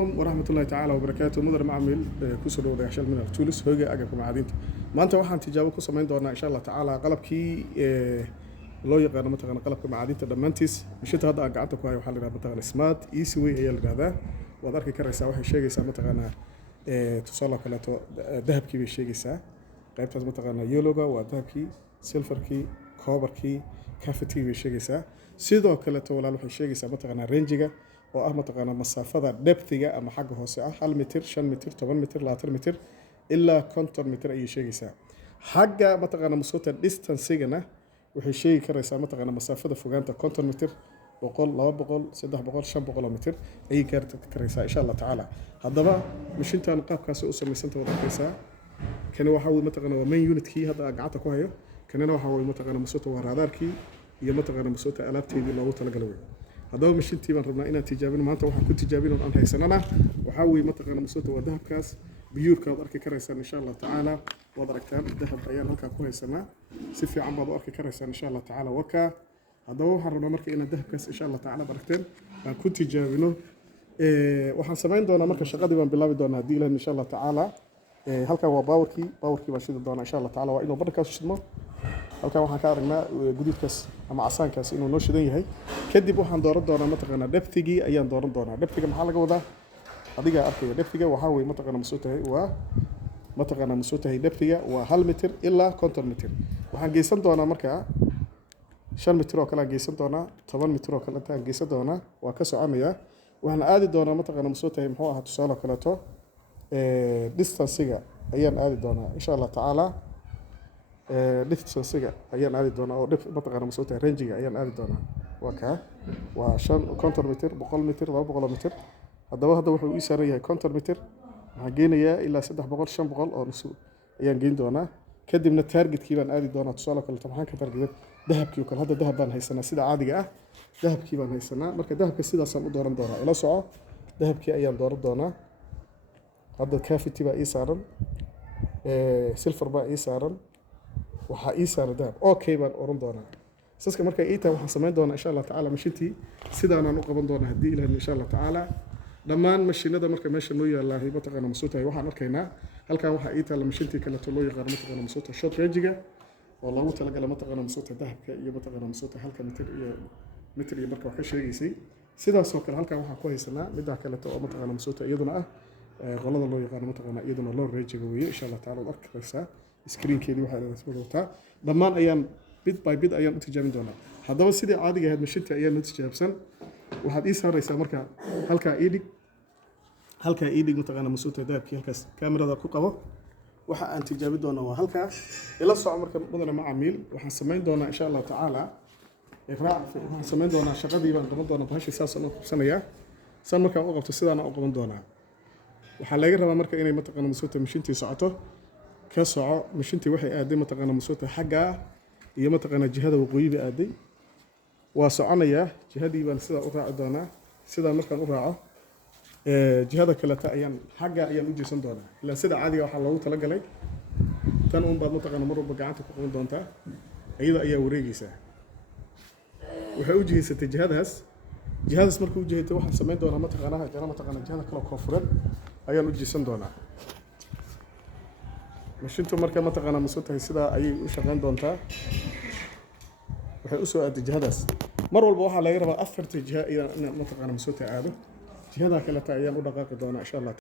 ورحمة الله تعالى وبركاته مدر معمل كسر ورياشل من التولس هوجي أجاكم عادين ما أنت واحد تجاوب كسر من دورنا إن شاء الله تعالى قلب كي لو يقرأ مثلا قلبكم عادين تدمنتيس مشيت هذا قعدتك وهاي وحلنا مثلا سمات إيسوي هي هذا وذاك كرسة واحد شيء يسمى مثلا تصلك ولا ذهب كي بالشيء يسمى قيبت مثلا يولوجا وذهب كي سيلفر كي كوبر كي كافتي بالشيء يسمى سيدو كلا ولا لوح الشيء يسمى مثلا رينجيجا oo ah mataqaana masaafada depth-ga ama xagga hoose ah 1 mitir 5 mitir 10 mitir 20 mitir ilaa 50 mitir ay sheegaysaa xagga mataqaana mas'uulta distance-gana waxay sheegi karaysaa mataqaana masaafada fogaanta 50 mitir 100 200 300 500 mitir ay karaysaa insha Allah taala hadaba mishintan qaabkaas u sameysanta wadakaysaa kana waxa uu mataqaana waa main unit-kii hadda gacanta ku hayo kanana waxa uu mataqaana mas'uulta waa radarkii iyo mataqaana mas'uulta alaabteedii loogu talagalay هذا مشين تيمان ربنا إن تجابين ما أنت واحد كنت تجابين وأنا هاي سنة وحاول منطقة مسوته وذهب كاس بيور كأرك كريسان إن شاء الله تعالى وضركتان الذهب أيام هلك كويس سنة سفي عم بعض أرك كريسان إن شاء الله تعالى وكا هذا هو حرنا مركي إن الذهب كاس إن شاء الله تعالى بركتين كنت تجابينه وحن سمعين دونا مركي شغادي من بالله دونا دي إن شاء الله تعالى هلك هو باوركي بشيد دونا إن شاء الله تعالى وإنه بركاس شدمه halkan waxaan ka aragnaa guduudkaas ama casaankaas inuu noo shidan yahay kadib waxaan dooran doonaa mataqaana depth-gii ayaan dooran doonaa depth-ga maxaa laga wadaa adiga arkaya depth-ga waxa weey mataqaana mas'uultahay waa mataqaana mas'uultahay depth-ga waa 1 mitir ilaa 50 mitir waxaan geysan doonaa markaa 5 mitir oo kale aan geysan doonaa 10 mitir oo kale aan geysan doonaa waa ka soconaya waxaan aadi doonaa mataqaana mas'uultahay muxuu ahaa tusaale kale to distance-ga ayaan aadi doonaa insha Allah taala distance-ga ayaan aadi doonaa oo mataqaana mas'uulta range-ga ayaan aadi doonaa waa ka waa 50 mitir 100 mitir 200 mitir hadaba wuxuu ii saaran yahay 50 mitir waxaan geenayaa ilaa 300 500 oo nusu ayaan geen doonaa kadibna target-kii baan aadi doonaa tusaale kale waxaan ka target dahabkii oo kale hadda dahab baan haysanaa sida caadiga ah dahabkii baan haysanaa marka dahabka sidaas aan u dooran doonaa ila soco dahabkii ayaan dooran doonaa hadda cavity baa ii saaran silver baa ii saaran waxa ii saaran dahab okay baan oran doonaa saska marka ay tahay waxaan sameyn doonaa insha Allah taala mashintii sidaan aan u qaban doonaa hadii ilaahay insha Allah taala dhamaan mashinada marka meesha noo yaalaahay mataqaana mas'uultahay waxaan arkaynaa halkan waxa ii taala mashintii kale loo yaqaan mataqaana mas'uulta short range-ga oo loogu talagalay mataqaana mas'uulta dahabka iyo mataqaana mas'uulta halka mitir iyo marka wax ka sheegaysay sidaas oo kale halkan waxaan ku haysanaa mid kale oo mataqaana mas'uulta iyaduna ah qolada loo yaqaan mataqaana iyaduna loo range-ga weeye insha Allah taala arkaysaa screen-keedii waxa la soo wataa dhamaan ayaan bit by bit ayaan u tijaabin doonaa hadaba sidii caadiga ahayd mashinta ayaan u tijaabsan waxaad ii saaraysaa marka halka idig mataqaana mas'uulta dahabkii halkaas kaamirada ku qabo waxa aan tijaabin doonaa waa halka ila soco marka mudana macaamiil waxaan sameyn doonaa insha Allah taala waxaan sameyn doonaa shaqadii baan qaban doonaa bahasha saas oo qabsanaya san marka u qabto sidaan u qaban doonaa waxaa laga rabaa marka inay mataqaana mas'uulta mashintii socoto ka soco mashintii waxay aaday mataqaana mas'uulta xagga iyo mataqaana jihada waqooyiga aaday waa soconaya jihadii baan sida u raaci doonaa sida markaan u raaco jihada kale ayaan xagga ayaan u jeesan doonaa ilaa sida caadiga waxa loogu talagalay tan baad mataqaana mar walba gacanta ku qaban doontaa iyada ayaa wareegaysaa waxay u jihaysatay jihadaas markuu u jihaytay waxaan sameyn doonaa mataqaana jihada kale koonfureed ayaan u jeesan doonaa mashintu marka mataqaana mas'uultahay sida ayay u shaqeyn doontaa waxay u soo aaday jihadaas mar walba waxa laga rabaa afarta jiha inaan mataqaana mas'uulta aado jihada kale ayaan u dhaqaaqi doonaa insha Allah